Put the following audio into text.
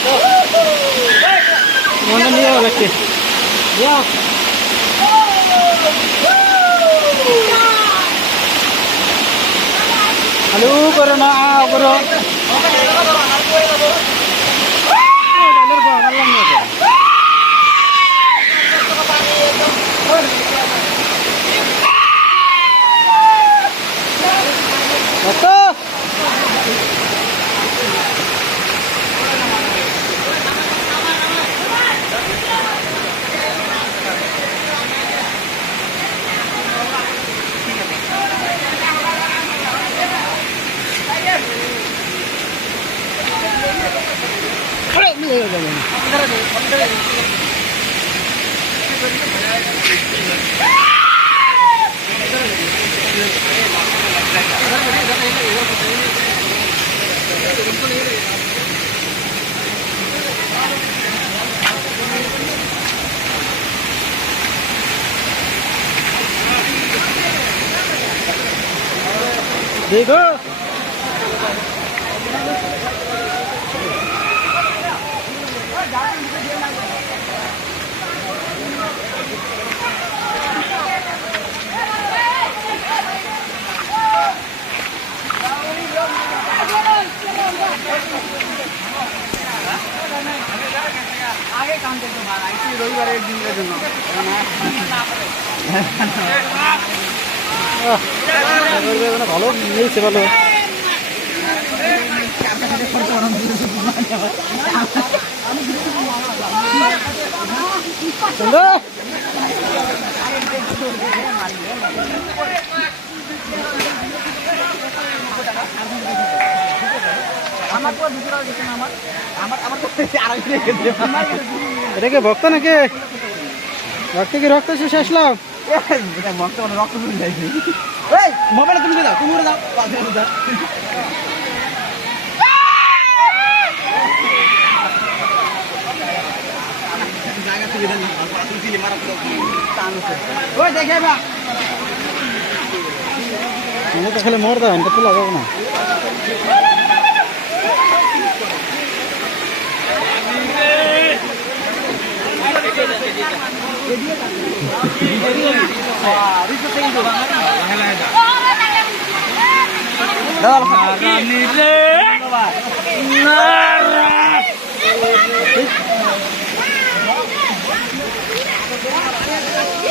Mana dia lagi? Ya. Halo, corona, corona. Betul. खड़े नहीं हो जाएंगे देखो आगे काम करते हैं आईसी रविवार एक दिन का जन्म ভালো মিলছে ভালো এটাকে ভক্ত নাকি রক্ত কি রক্ত শেষ আসলাম রক্ত মোবাইল তুমি দাও তুমি দাও খালি মোর দাও এটা তো লাগাবো না